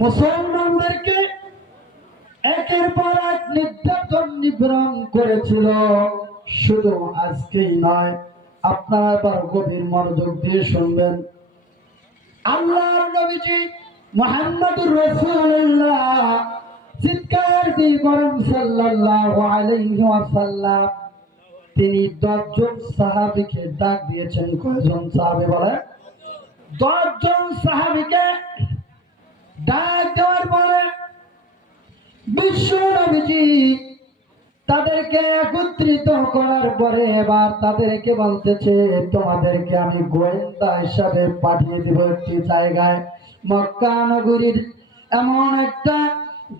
মুসলমানদেরকে একের পর এক নির্যাতন নিগ্রহণ করেছিল। শুধু আজকেই নয়, আপনারা এবার গভীর মনোযোগ দিয়ে শুনবেন। আল্লাহর নবীজি মুহাম্মদুর রাসূলুল্লাহ চিৎকার দিয়ে বলেন সাল্লাল্লাহু আলাইহি ওয়াসাল্লাম, তিনি দশজন সাহাবীকে ডাক দিয়েছেন। কয়জন সাহাবী বলে দশজন সাহাবীকে ডাক দেওয়ার পরে বিশ্ব নবীজি তাদেরকে একত্রিত করার পরে এবার তাদেরকে বলতেছে, তোমাদেরকে আমি গোয়েন্দা হিসাবে পাঠিয়ে দিব একটি জায়গায়। মক্কা নগরীর এমন একটা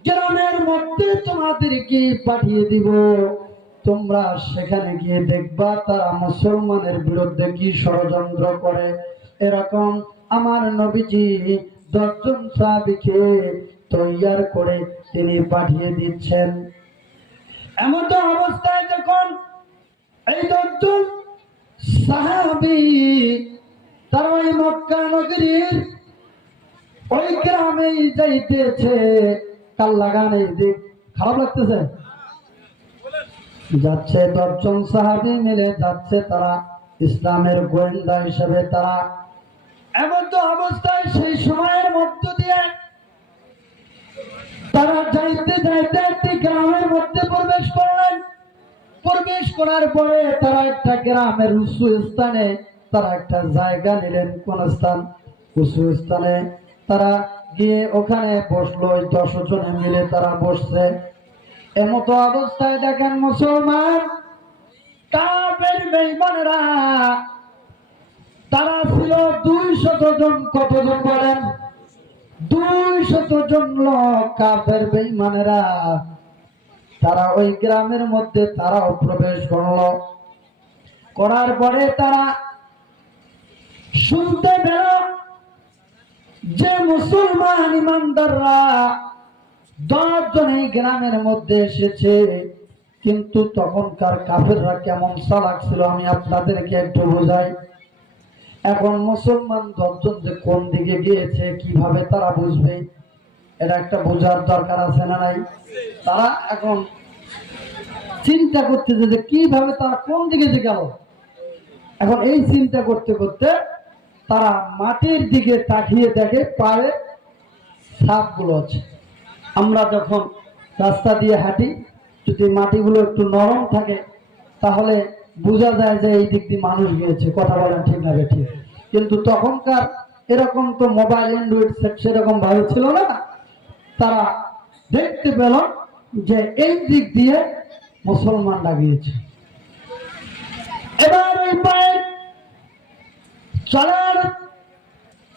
গ্রামের মধ্যে তোমাদেরকে পাঠিয়ে দিব। তোমরা সেখানে গিয়ে দেখবা তারা মুসলমানের বিরুদ্ধে কি ষড়যন্ত্র করে। এরকম আমার নবীজি দশজন সাহাবিকে তৈয়ার করে তিনি পাঠিয়ে দিচ্ছেন। এমন তো অবস্থায় যখন এই দশজন সাহাবি তারা ওই মক্কা নগরীর ওই গ্রামেই যাইতেছে কাল্লা গান এই দিক। খারাপ লাগতেছে? যাচ্ছে দশজন সাহাবি মিলে যাচ্ছে তারা ইসলামের গোয়েন্দা হিসেবে তারা। এমন তো অবস্থায় সেই সময়ের মধ্য দিয়ে তারা যাইতে যাইতে একটি গ্রামের মধ্যে প্রবেশ করলেন। প্রবেশ করার পরে তারা একটা গ্রামের উঁচু স্থানে তারা একটা জায়গা নিলেন। কোন স্থান? উঁচু স্থানে। তারা গিয়ে ওখানে বসল, ওই দশ জনে মিলে তারা বসছে। এমতো অবস্থায় দেখেন মুসলমান কাবের বেঈমানেরা, তারা ছিল দুই শত জন। কতজন বলেন? দুই শত জন লোক কাফের বেঈমানেরা, তারা ওই গ্রামের মধ্যে তারাও প্রবেশ করল। করার পরে তারা শুনতে পেল যে মুসলমান ইমানদাররা দশ জন এই গ্রামের মধ্যে এসেছে। কিন্তু তখনকার কাফেররা কেমন চালাক ছিল আমি আপনাদেরকে একটু বোঝাই। এখন মুসলমান দশজন যে কোন দিকে গিয়েছে, কীভাবে তারা বুঝবে? এটা একটা বোঝার দরকার আছে না নাই? তারা এখন চিন্তা করতেছে যে কীভাবে তারা কোন দিকে যে গেল। এখন এই চিন্তা করতে করতে তারা মাটির দিকে তাকিয়ে দেখে পায়ে সাপগুলো আছে। আমরা যখন রাস্তা দিয়ে হাঁটি, যদি মাটিগুলো একটু নরম থাকে, তাহলে বোঝা যায় যে এই দিক দিয়ে মানুষ গিয়েছে, কথা বলেন ঠিক না ঠিক। কিন্তু তখনকার এরকম তো মোবাইল, অ্যান্ড্রয়েড সেট সেরকম ভাবে ছিল না। তারা দেখতে পেল যে এই দিক দিয়ে মুসলমানরা গিয়েছে। এবার ওই পায়ে চলার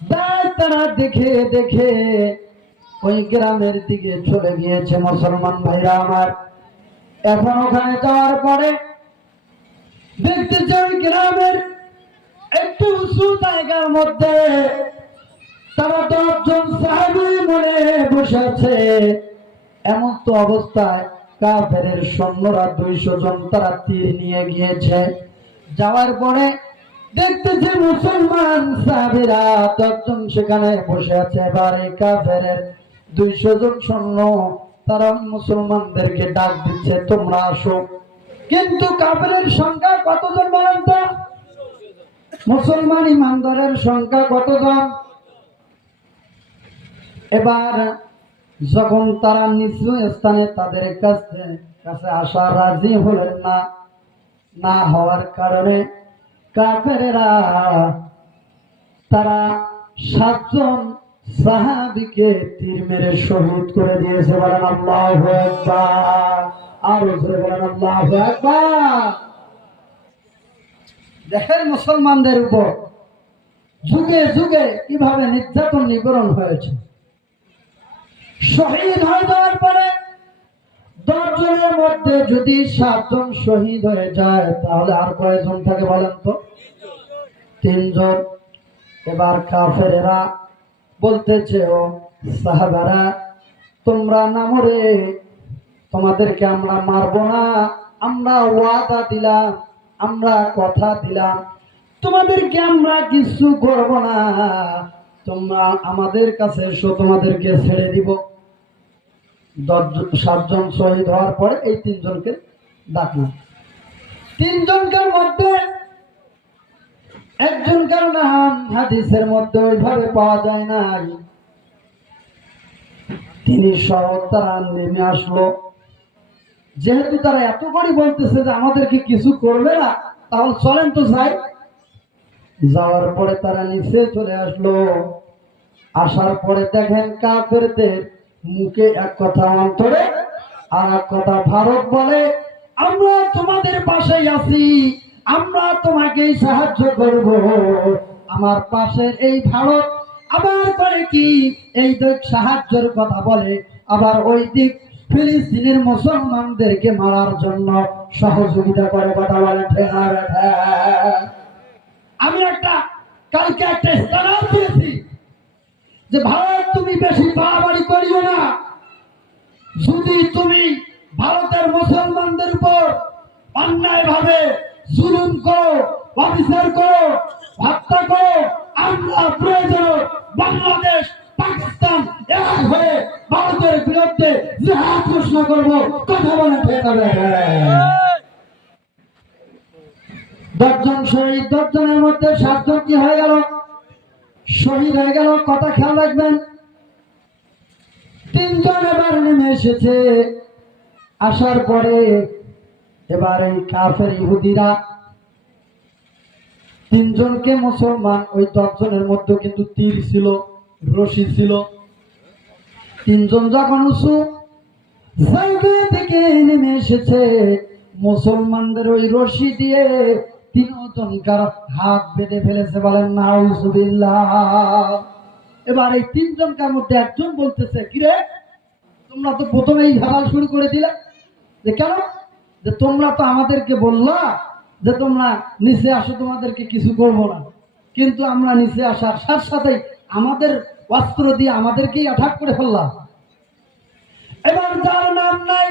দায় তারা দেখে দেখে ওই গ্রামের দিকে চলে গিয়েছে মুসলমান ভাইরা আমার। এখন ওখানে যাওয়ার পরে দেখতেছে ওই গ্রামের একটু উঁচু জায়গার মধ্যে। তারা দশজন সাহাবি মনে বসে আছে। এমন তো অবস্থায় কাফের সৈন্যরা দুইশো জন তারা তীর নিয়ে গিয়েছে। যাওয়ার পরে দেখতেছে মুসলমান সাহাবিরা দশজন সেখানে বসে আছে। এবার কাফের দুইশো জন সৈন্য তারা মুসলমানদেরকে ডাক দিচ্ছে, তোমরা আসো। কিন্তু কাফেরের সংখ্যা কতজন বলেন তো? মুসলমান ইমানদারের সংখ্যা কতজন? এবার যখন তারা নিচু স্থানে তাদের কাছে কাছে আসা রাজি হলেন না না হওয়ার কারণে কাফেরেরা তারা সাতজন সাহাবিকে তীর মেরে শহীদ করে দিয়েছে বলেন আল্লাহ আরও জোরে বলেন, আল্লাহ দেখেন মুসলমানদের উপর যুগে যুগে কীভাবে নির্যাতন নিবরণ হয়েছে। শহীদ হয়ে যাওয়ার পরে দশজনের মধ্যে যদি সাতজন শহীদ হয়ে যায়, তাহলে আর কয়জন থাকে বলেন তো? তিনজন। এবার কাফেরেরা বলতেছে, ও সাহাবারা, তোমরা না মরে তোমাদেরকে আমরা মারবো না। আমরা ওয়াদা দিলাম, আমরা কথা দিলাম। তোমাদেরকে আমরা কিছু করব না। তোমরা আমাদের কাছে এসো, তোমাদেরকে ছেড়ে দিব। দশজন সাতজন শহীদ হওয়ার পরে এই তিনজনকে ডাকলাম। তিনজনকার মধ্যে একজনকার নাম হাদিসের মধ্যে ওইভাবে পাওয়া যায় নাই। তিনি সহ তারা নেমে আসলো। যেহেতু তারা এত করে বলতেছে যে আমাদেরকে কিছু করবে না, তাহলে চলেন তো যাই। যাওয়ার পরে তারা নিচে চলে আসলো। আসার পরে দেখেন কাফেরদের মুখে এক কথা অন্তরে আর এক কথা ভারত বলে, আমরা তোমাদের পাশেই আছি, আমরা তোমাকেই সাহায্য করব। আমার পাশের এই ভারত আবার করে কি? এই দিক সাহায্যের কথা বলে, আবার ওই দিক ফিলিস্তিনের মুসলমানদেরকে মারার জন্য সহযোগিতা করে কথা বলে? আমি একটা, কালকে একটা স্টার দিয়েছি যে ভারত তুমি বেশি বাড়াবাড়ি করিও না যদি তুমি ভারতের মুসলমানদের উপর অন্যায় ভাবে জুলুম করো, অবিচার করো, হত্যা করো, আমরা প্রয়োজন বাংলাদেশ, পাকিস্তান এক হয়ে ভারতের বিরুদ্ধে জিহাদ ঘোষণা করব, কথা বলে ঠিক দশজন শহীদ, দশজনের মধ্যে সাতজন কি হয়ে গেল? শহীদ হয়ে গেল, কথা খেয়াল রাখবেন। তিনজন এবার নেমে এসেছে। আসার পরে এবার এই কাফের ইহুদিরা তিনজনকে মুসলমান, ওই দশজনের মধ্যে কিন্তু তীর ছিল, রশি ছিল। তিনজন যখন উঁচু, জায়গা থেকে নেমে এসেছে। মুসলমানদের ওই রশি দিয়ে তিনজনকার হাত বেঁধে ফেলেছে বলেন, নাউজুবিল্লাহ। এবার এই তিনজনকার মধ্যে একজন বলতেছে কিরে তোমরা তো প্রথমেই ঝাড়াল শুরু করে দিলে। যে কেন? যে তোমরা তো আমাদেরকে বললা যে তোমরা নিচে আসো, তোমাদেরকে কিছু করব না। কিন্তু আমরা নিচে আসার সাথে সাথেই আমাদের অস্ত্র দিয়ে আমাদেরকেই অ্যাটাক করে ফেললাম এবার যার নাম নাই,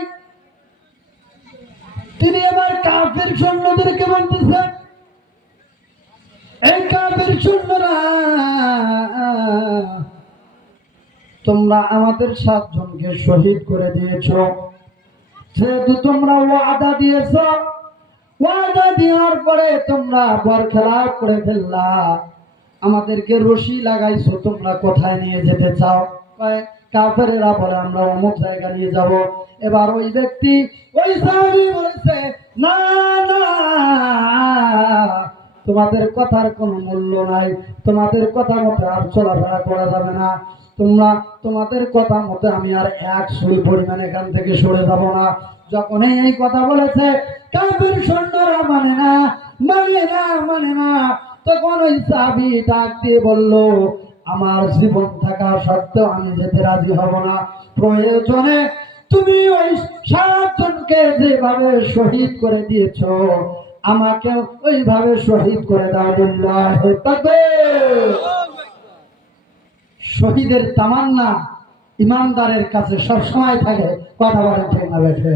তিনি এবার কাফের সৈন্যদেরকে বলতেছেন এই কাফের সৈন্যরা, তোমরা আমাদের সাতজনকে শহীদ করে দিয়েছ। যেহেতু তোমরা ওয়াদা দিয়েছ, ওয়াদা দেওয়ার পরে তোমরা বরখেলাপ করে ফেললা। আমাদেরকে রশি লাগাইছো তোমরা কোথায় নিয়ে যেতে চাও? কাফেরেরা বলে, আমরা অমুক জায়গা নিয়ে যাব। এবার ওই ব্যক্তি ওই সাহাবী বলেছে, না না, তোমাদের কথার কোনো মূল্য নাই। তোমাদের কথা মতো আর চলাফেরা করা যাবে না। তোমরা, তোমাদের কথা মতো আমি আর এক সুই পরিমাণ এখান থেকে সরে যাব না। যখন এই কথা বলেছে, কাফের সৈন্যরা মানে না মানে না মানে না তখন ওই সাবি ডাক দিয়ে বলল, আমার জীবন থাকা সত্ত্বেও আমি যেতে রাজি হব না। প্রয়োজনে তুমি ওই সাতজনকে যেভাবে শহীদ করে দিয়েছ, আমাকে ওইভাবে শহীদ করে দাও শহীদের তামান্না ইমানদারের কাছে সব সময় থাকে, কথা বলে ঠিক না বেঠে।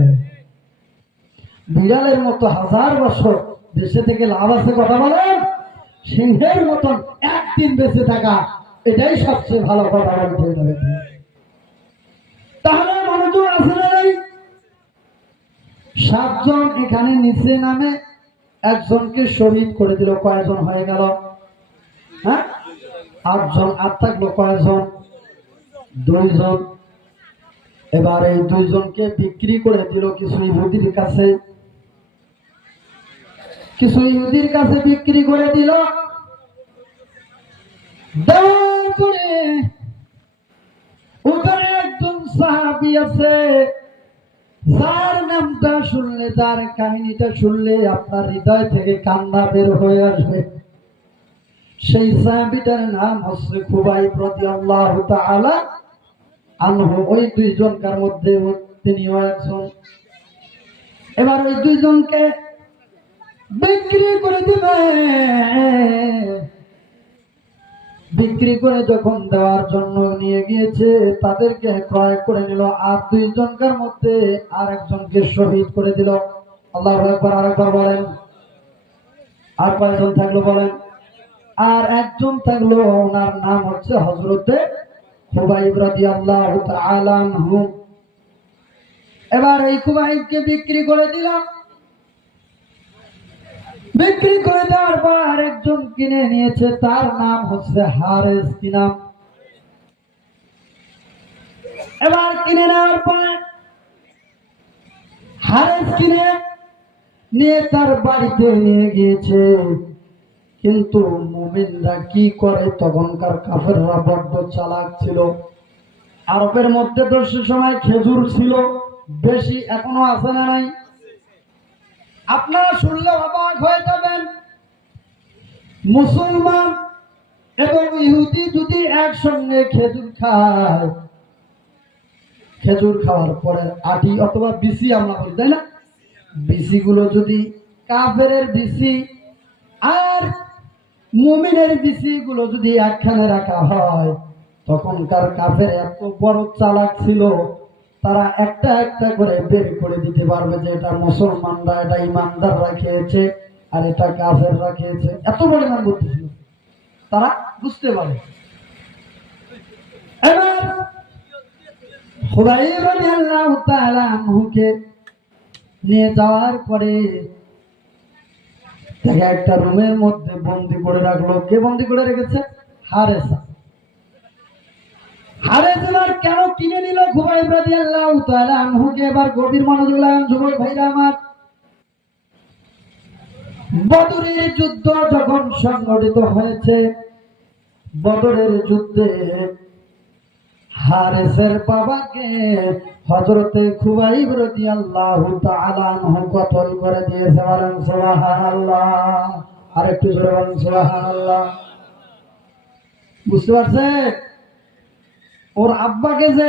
বিড়ালের মতো হাজার বছর দেশে থেকে লাভ আছে, কথা বলেন। সিংহের মতন একদিন বেঁচে থাকা, এটাই সবচেয়ে ভালো কথা বলে ঠিক না বেঠে তাহলে মনোযোগ আছে সাতজন এখানে নিচে নামে একজনকে শহীদ করে দিল, কয়জন হয়ে গেল? হ্যাঁ? আটজন আর থাকল, কয়জন? দুইজন। এবার এই দুইজনকে বিক্রি করে দিল কিছু ইহুদির কাছে। কিছু ইহুদির কাছে বিক্রি করে দিল। সাহাবি আছে। নামটা শুনলে তার কাহিনীটা আপনার হৃদয় থেকে বের হয়ে আসবে। সেই সাহাবিটার নাম হচ্ছে খুবাই প্রতি ওই দুইজনকার মধ্যে তিনিও একজন। এবার ওই দুইজনকে বিক্রি করে দিবে। বিক্রি করে যখন দেওয়ার জন্য নিয়ে গিয়েছে, তাদেরকে ক্রয় করে নিল। আর দুইজনকার মধ্যে আর একজনকে শহীদ করে দিল। আল্লাহ একবার আরেকবার বলেন। আর কয়জন থাকল বলেন? আর একজন থাকল, ওনার নাম হচ্ছে হজরতে এবার এই খুবাইবকে বিক্রি করে দিলাম। বিক্রি করে দেওয়ার পর একজন কিনে নিয়েছে, তার নাম হচ্ছে হারেস কি নাম? এবার কিনে নেওয়ার পরে হারেস কিনে নিয়ে তার বাড়িতে নিয়ে গিয়েছে। কিন্তু মুমিনরা কি করে? তখনকার কাফেররা বড্ড চালাক ছিল। আরবের মধ্যে তো সে সময় খেজুর ছিল, বেশি এখনও আছে না নাই। আপনারা শুনলে অবাক হয়ে যাবেন। মুসলমান এবং ইহুদি যদি একসঙ্গে খেজুর খায়, খেজুর খাওয়ার পরে আটি অথবা বিসি আমরা বলি, তাই না? বিসি গুলো যদি কাফের বিসি আর মুমিনের বিসি গুলো যদি একখানে রাখা হয়, তখনকার কাফের এত বড় চালাক ছিল। তারা একটা একটা করে বের করে দিতে পারবে যে এটা মুসলমানরা, এটা ইমানদাররা খেয়েছে আর এটা কাফেররা খেয়েছে। এত পরিমাণ বুদ্ধি ছিল তারা বুঝতে পারে। এবার নিয়ে যাওয়ার পরে তাকে একটা রুমের মধ্যে বন্দি করে রাখল। কে বন্দি করে রেখেছে? হারেসা। হারেস এবার কেন কিনে নিল খুবাইব রাদিয়াল্লাহু তাআলা আনহুকে? এবার গভীর মনোযোগ বদরের যুদ্ধ যখন সংগঠিত হয়েছে, বদরের যুদ্ধে হারেসের বাবাকে হজরতে খুবাইব রাদিয়াল্লাহু তাআলা আনহু কতল করে দিয়েছে বলেন সুবহানাল্লাহ। আর একটু জোরে বলেন সুবহানাল্লাহ। বুঝতে পারছে ওর আব্বাকে যে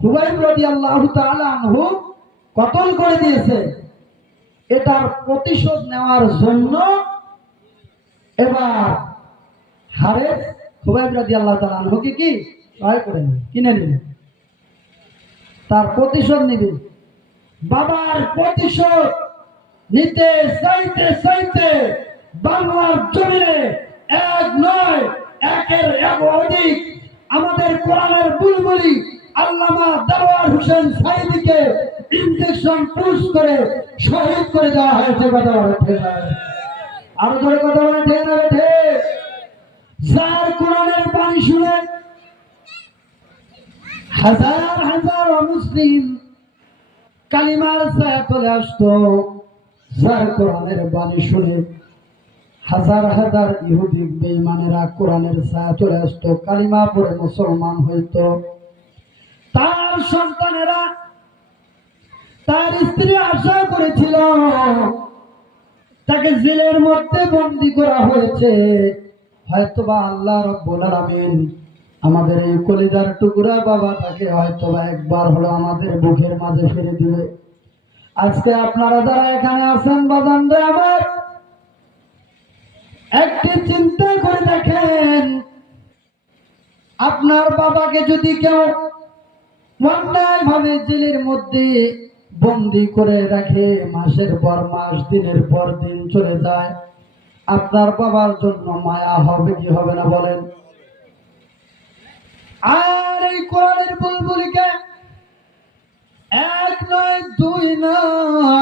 খুবাইব রাদিয়াল্লাহু তাআলা আনহু কতল করে দিয়েছে, এটার প্রতিশোধ নেওয়ার জন্য এবার হারেস খুবাইব রাদিয়াল্লাহু তাআলা আনহুকে কি ক্রয় করে কিনে নিল। তার প্রতিশোধ নিবে। বাবার প্রতিশোধ নিতে চাইতে চাইতে বাংলার জমিনে এক নয়, একের এক অধিক আমাদের কোরআনের বুলবুলি আল্লামা দাওয়ার হোসেন সাইদিকে ইনজেকশন পুশ করে শহীদ করে দেওয়া হয়েছে, কথা বলে? আরও ধরে কথা বলে ঠিক না যার কোরআনের পানি শুনে হাজার হাজার মুসলিম কালিমার ছায়া চলে আসতো, যার কোরআনের বাণী শুনে হাজার হাজার ইহুদি বেঈমানেরা কোরআনের ছায়া চলে কালিমা পড়ে মুসলমান হইতো। তার সন্তানেরা তার স্ত্রী আশা করেছিল, তাকে জেলের মধ্যে বন্দি করা হয়েছে। হয়তোবা আল্লাহ রব্বুল আলামিন আমাদের এই কলিজার টুকরা বাবা তাকে হয়তোবা একবার হলো আমাদের বুকের মাঝে ফিরে দিবে। আজকে আপনারা যারা এখানে আছেন বাজানরা আমার একটি চিন্তা করে দেখেন, আপনার বাবাকে যদি কেউ অন্যায় ভাবে জেলের মধ্যে বন্দি করে রাখে, মাসের পর মাস, দিনের পর দিন চলে যায়, আপনার বাবার জন্য মায়া হবে কি হবে না বলেন? আর এই কোরআনের বুলবুলিকে এক নয়, দুই নয়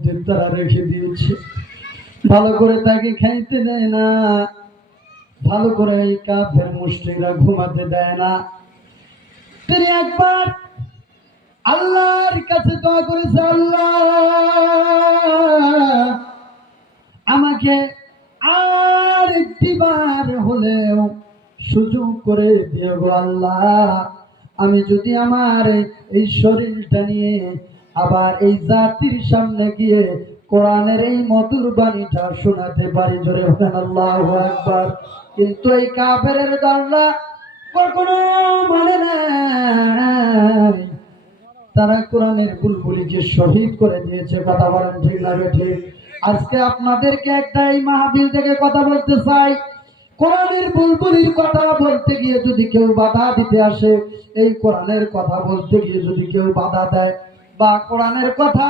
মধ্যে তারা রেখে দিয়েছে। ভালো করে তাকে খাইতে দেয় না। ভালো করে এই কাফের মুষ্টিরা ঘুমাতে দেয় না। তিনি একবার আল্লাহর কাছে দোয়া করেছে, আল্লাহ, আমাকে আর একটিবার হলেও সুযোগ করে দিও গো আল্লাহ। আমি যদি আমার এই শরীরটা নিয়ে আবার এই জাতির সামনে গিয়ে কোরআনের এই মধুর বাণীটা শোনাতে পারি, জোরে একবার কিন্তু এই কাফের দলরা কখনো মানে নাই তারা কোরআনের বুলবুলিকে শহীদ করে দিয়েছে, কথা বলেন ঠিক না ঠিক। আজকে আপনাদেরকে একটা এই মাহবিল থেকে কথা বলতে চাই। কোরআনের বুলবুলির কথা বলতে গিয়ে যদি কেউ বাধা দিতে আসে, এই কোরআনের কথা বলতে গিয়ে যদি কেউ বাধা দেয় বা কোরআনের কথা,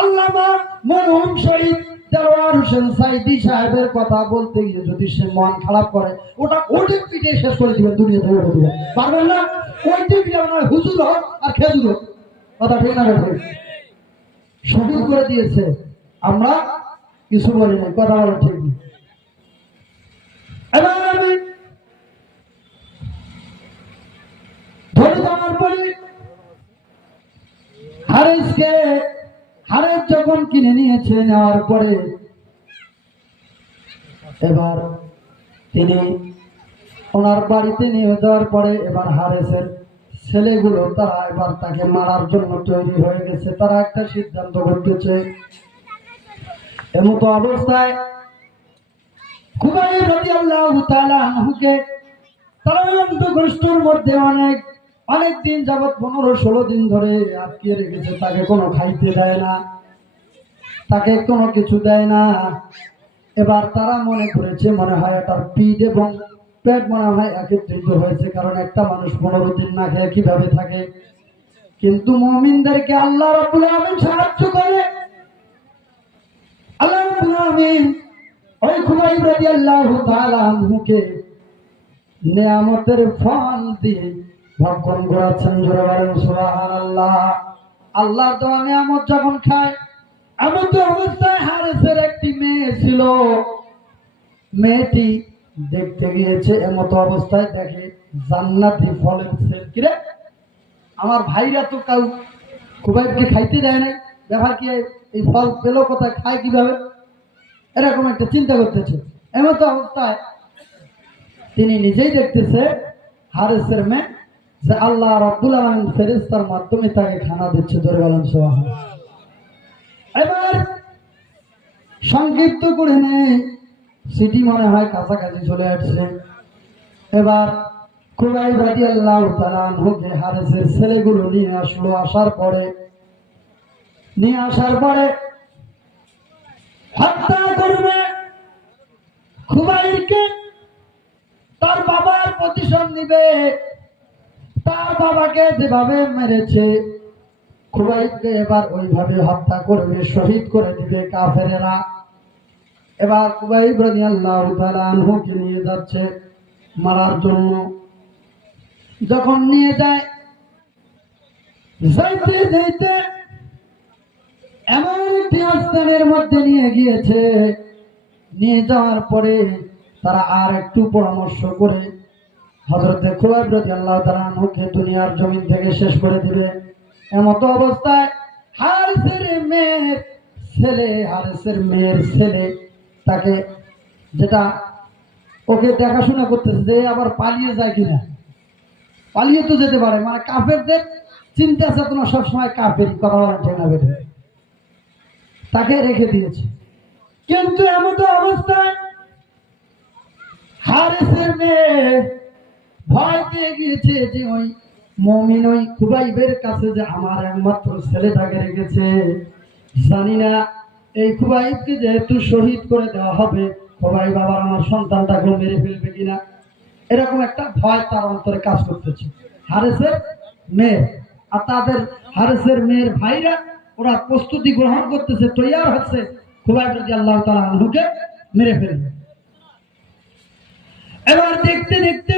আল্লামা মরহুম শহীদ দেলোয়ার হোসেন সাইদি সাহেবের কথা বলতে গিয়ে যদি সে মন খারাপ করে, ওটা ওটে পিঠে শেষ করে দিবেন, দুনিয়া থেকে ওঠে পারবেন না? ওইটি পিঠে নয় হুজুর হোক আর খেজুর হোক। কথা ঠিক না শহীদ করে দিয়েছে। আমরা কিছু বলি নাই, কথা বলা ঠিক নেই। এবার আমি ধরে যাওয়ার পরে হারেসকে হারেস যখন কিনে নিয়েছে নেওয়ার পরে এবার তিনি ওনার বাড়িতে নিয়ে যাওয়ার পরে এবার হারেসের ছেলেগুলো তারা এবার তাকে মারার জন্য তৈরি হয়ে গেছে। তারা একটা সিদ্ধান্ত করতেছে এমতো অবস্থায় খুবই অনেক অনেক যাবৎ পনেরো ষোলো দিন ধরে আটকে রেখেছে, তাকে কোনো খাইতে দেয় না। তাকে কোনো কিছু দেয় না। এবার তারা মনে করেছে, মনে হয় এটার পিঠ এবং পেট মনে হয় একত্রিত হয়েছে, কারণ একটা মানুষ পনেরো দিন না খেয়ে কীভাবে থাকে। কিন্তু মমিনদেরকে আল্লাহ রাব্বুল আলামিন সাহায্য করে। আল্লাহ রাব্বুল আলামিন ওই খুবাইব রাদিয়াল্লাহু তাআলা আনহুকে নিয়ামতের ফল দিয়ে ভক্ষণ করাচ্ছেন। জোরে বলেন সুবহানাল্লাহ। আল্লাহ দেওয়া নিয়ামত যখন খায় এমন তো অবস্থায় হারেসের একটি মেয়ে ছিল। মেয়েটি দেখতে গিয়েছে, এমতো অবস্থায় দেখে জান্নাতি ফলের সেল। কিরে আমার ভাইরা তো কাউ খুব খুবাইবকে খাইতে দেয় নাই। ব্যাপার কি, এই ফল পেল কোথায়, খায় কীভাবে? এরকম একটা চিন্তা করতেছে। এমতো অবস্থায় তিনি নিজেই দেখতেছে, হারেসের মেয়ে, যে আল্লাহ রাব্বুল আলামিন ফেরেশতার মাধ্যমে তাকে খানা দিচ্ছে ধরে বলেন সুবহান এবার সংক্ষিপ্ত করে নেই সিটি মনে হয় কাছাকাছি চলে আসছে। এবার কুবাই রাজি আল্লাহ তালানহুকে ছেলেগুলো নিয়ে আসলো। আসার পরে, নিয়ে আসার পরে হত্যা করবে খুবাইরকে। তার বাবার প্রতিশোধ নিবে। তার বাবাকে যেভাবে মেরেছে খুবাইবকে এবার ওইভাবে হত্যা করবে শহীদ করে দিবে কাফেরেরা। এবার কুবাইব রাদিয়াল্লাহু তাআলা আনহুকে নিয়ে যাচ্ছে মারার জন্য। যখন নিয়ে যায়, যাইতে যাইতে এমন একটি স্থানের মধ্যে নিয়ে গিয়েছে। নিয়ে যাওয়ার পরে তারা আর একটু পরামর্শ করে হজরতে খুবাইব রাদিয়াল্লাহু তাআলা আনহুকে দুনিয়ার জমিন থেকে শেষ করে দিবে। এমত অবস্থায় হারিসের মেয়ের ছেলে, হারিসের মেয়ের ছেলে তাকে যেটা ওকে দেখাশোনা করতেছে যে আবার পালিয়ে যায় কিনা। পালিয়ে তো যেতে পারে মানে কাফেরদের চিন্তা চেতনা সবসময় কাফের, কথা বলা ঠিক না তাকে রেখে দিয়েছে। কিন্তু এমন তো অবস্থায় হারেসের মেয়ে ভয় পেয়ে গিয়েছে যে ওই মমিন ওই খুবাইবের কাছে যে আমার একমাত্র ছেলেটাকে রেখেছে। জানি না এই খুবাইবকে যেহেতু শহীদ করে দেওয়া হবে, খুবাইব আবার আমার সন্তানটাকে মেরে ফেলবে কিনা? এরকম একটা ভয় তার অন্তরে কাজ করতেছে। হারেসের মেয়ের আর তাদের হারেসের মেয়ের ভাইরা, ওরা প্রস্তুতি গ্রহণ করতেছে, তৈয়ার হচ্ছে, খুবাইব রাজি আল্লাহ তালা আনহুকে মেরে ফেলবে। এবার দেখতে দেখতে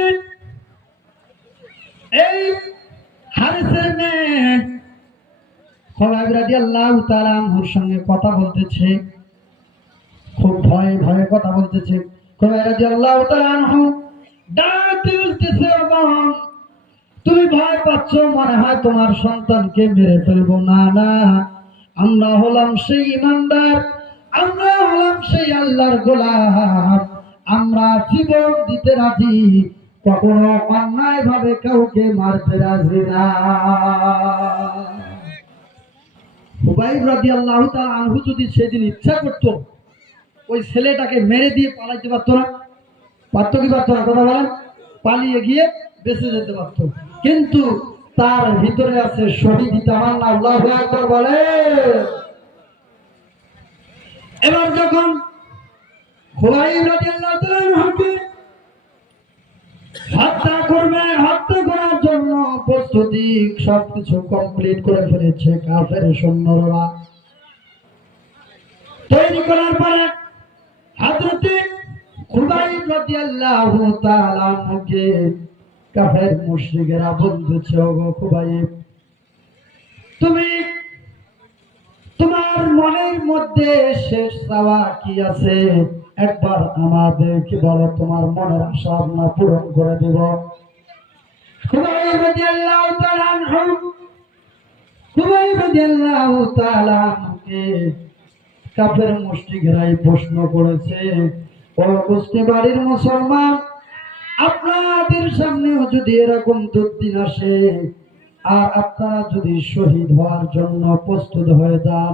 এই হারিসের মেয়ে খোলাইব রাদিয়াল্লাহু তাআলা আনহুর সঙ্গে কথা বলতেছে, খুব ভয়ে ভয়ে কথা বলতেছে। খোলাইব রাদিয়াল্লাহু তাআলা আনহু ডাক এবং তুমি ভয় পাচ্ছ, মনে হয় তোমার সন্তানকে মেরে ফেলব। না না, আমরা হলাম সেই ইমানদার, আমরা হলাম সেই আল্লাহর গোলাম, আমরা জীবন দিতে রাজি অন্যায় ভাবে কাউকে মারতে রাজি না। রাজি আল্লাহ সেদিন ইচ্ছা করত, ওই ছেলেটাকে মেরে দিয়ে পালাইতে পারতো না। পারতো কি পারতো না? কথা বলেন। পালিয়ে গিয়ে বেঁচে যেতে পারতো। কিন্তু তার ভিতরে আছে শহীদ আল্লাহ বলে। এবার যখন হুবাইব তাআলা আনহুকে হত্যা করবে হত্যা করার জন্য প্রস্তুতি, সবকিছু কমপ্লিট করে ফেলেছে কাফের সৈন্যরা। তৈরি করার পরে হাজরতে তোমার মনের মধ্যে শেষ চাওয়া কি আছে? একবার আমাদেরকে বলো, তোমার মনের আশা আমরা পূরণ করে দেব। প্রশ্ন করেছে বাড়ির মুসলমান, আপনাদের সামনেও যদি এরকম দুর্দিন আসে, আর আপনারা যদি শহীদ হওয়ার জন্য প্রস্তুত হয়ে যান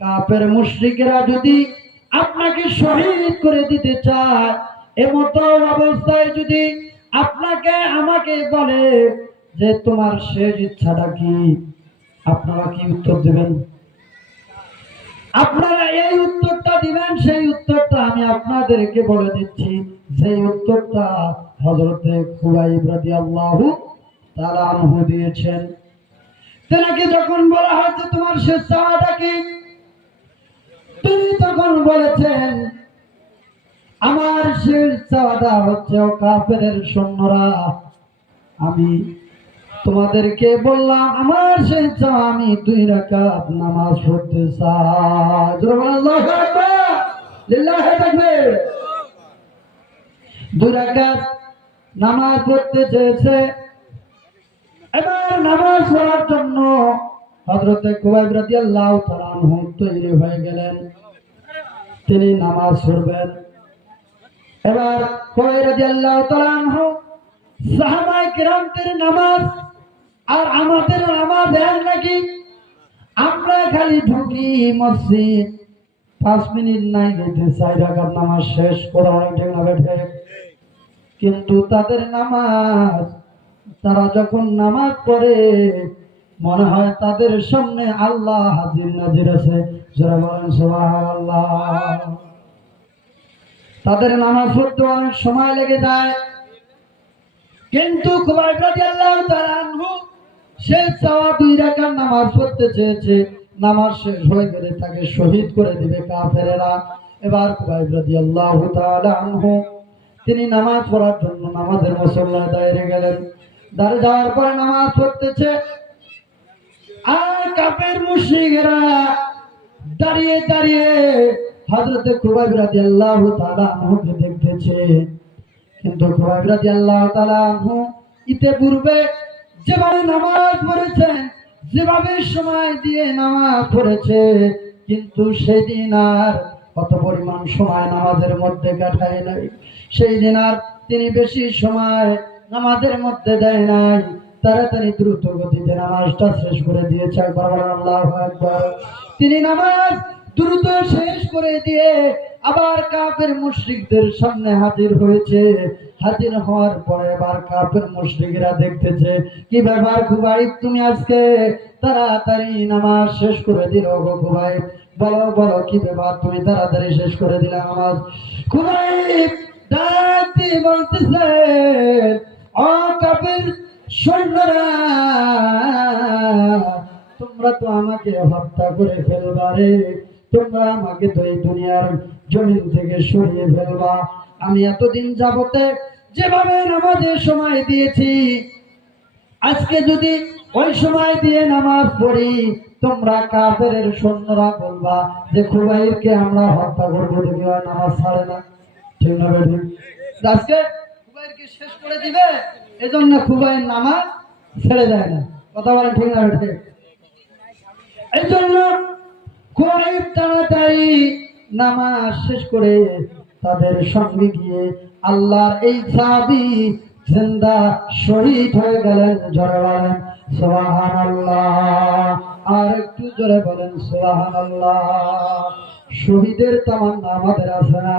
কাপের মুশরিকরা যদি আপনাকে শহীদ করে দিতে চায় এমতো অবস্থায় যদি আপনাকে আমাকে বলে যে তোমার শেষ ইচ্ছাটা কি, আপনারা কি উত্তর দেবেন? আপনারা এই উত্তরটা দিবেন, সেই উত্তরটা আমি আপনাদেরকে বলে দিচ্ছি। সেই উত্তরটা হজরতে খুবাইব রাদিয়াল্লাহু তাআলা আনহু দিয়েছেন। তেনাকে যখন বলা হয়েছে তোমার শেষ চাওয়াটা কি তিনি তখন বলেছেন, আমার শেষ চাওয়াটা হচ্ছে, ও কাফেরের সৈন্যরা, আমি তোমাদেরকে বললাম, আমার চাওয়া আমি দুই রাকাত নামাজ পড়তে দুই রাকাত নামাজ পড়তে চেয়েছে। এবার নামাজ পড়ার জন্য হযরতে কুবাইব রাদিয়াল্লাহু তাআলা আনহু তৈরি হয়ে গেলেন। তিনি নামাজ পড়বেন। এবার কুবাইব রাদিয়াল্লাহু তাআলা আনহু সাহাবায়ে কিরামদের নামাজ, আর আমাদের নামাজ এক নাকি আমরা খালি ঢুকি মসজিদ। পাঁচ মিনিট নাই গেতে চাই রাখার নামাজ শেষ করে অনেক ঠিক না বেঠে? কিন্তু তাদের নামাজ, তারা যখন নামাজ পড়ে মনে হয় তাদের সামনে আল্লাহ হাজির নাজির আছে। যারা বলেন, সুবহানাল্লাহ। তাদের নামাজ পড়তে অনেক সময় লেগে যায়। কিন্তু সে চাওয়া দুই নামাজ পড়তে চেয়েছে। নামাজ শেষ হয়ে গেলে তাকে শহীদ করে দিবে কাফেরেরা। এবার খুবাইব রাদিয়াল্লাহু তাআলা আনহু, তিনি নামাজ পড়ার জন্য নামাজের মুসল্লায় দাঁড়িয়ে গেলেন। দাঁড়িয়ে যাওয়ার পরে নামাজ পড়তেছে। আর কাফের মুশরিকরা দাঁড়িয়ে দাঁড়িয়ে হযরতে খুবাইব রাদিয়াল্লাহু তাআলা আনহুকে দেখতেছে। কিন্তু খুবাইব রাদিয়াল্লাহু তাআলা আনহু ইতে পূর্বে যেভাবে নামাজ পড়েছেন, যেভাবে সময় দিয়ে নামাজ পড়েছে, কিন্তু সেদিন আর কত পরিমাণ সময় নামাজের মধ্যে কাটায় নাই। সেই দিন আর তিনি বেশি সময় নামাজের মধ্যে দেয় নাই। তাড়াতাড়ি দ্রুত গতিতে নামাজটা শেষ করে দিয়েছে একবার আল্লাহু আকবার। তিনি নামাজ দ্রুত শেষ করে দিয়ে আবার কাফের মুশরিকদের সামনে হাজির হয়েছে। হাজির হওয়ার পরে এবার কাফের মুশরিকরা দেখতেছে, কি ব্যাপার খুবাই, তুমি আজকে তাড়াতাড়ি নামাজ শেষ করে দিল গো খুবাই? বলো বলো, কি ব্যাপার? তুমি তাড়াতাড়ি শেষ করে দিলে নামাজ? খুবাই ডাকতে বলতেছে ও কাফের সৈন্যরা, তোমরা তো আমাকে হত্যা করে ফেলবারে তোমরা আমাকে তো এই দুনিয়ার জমিন থেকে সরিয়ে ফেলবা। আমি এতদিন যাবতে যেভাবে নামাজের সময় দিয়েছি, আজকে যদি ওই সময় দিয়ে নামাজ পড়ি, তোমরা কাফের সৈন্যরা বলবা যে খুবাইরকে আমরা হত্যা করব দেখি নামাজ ছাড়ে না। ঠিক না আজকে খুবাইরকে শেষ করে দিবে? এজন্য খুবাইর নামাজ ছেড়ে যায় না। কথা বলে ঠিক না বেঠিক এই জন্য খুবাইব তাড়াতাড়ি নামাজ শেষ করে তাদের সঙ্গে গিয়ে আল্লাহর এই সাহাবি জিন্দা শহীদ হয়ে গেলেন জোরে বলেন সোহান আল্লাহ আর একটু জোরে বলেন সোহান আল্লাহ শহীদের তামান্না আমাদের আছে না?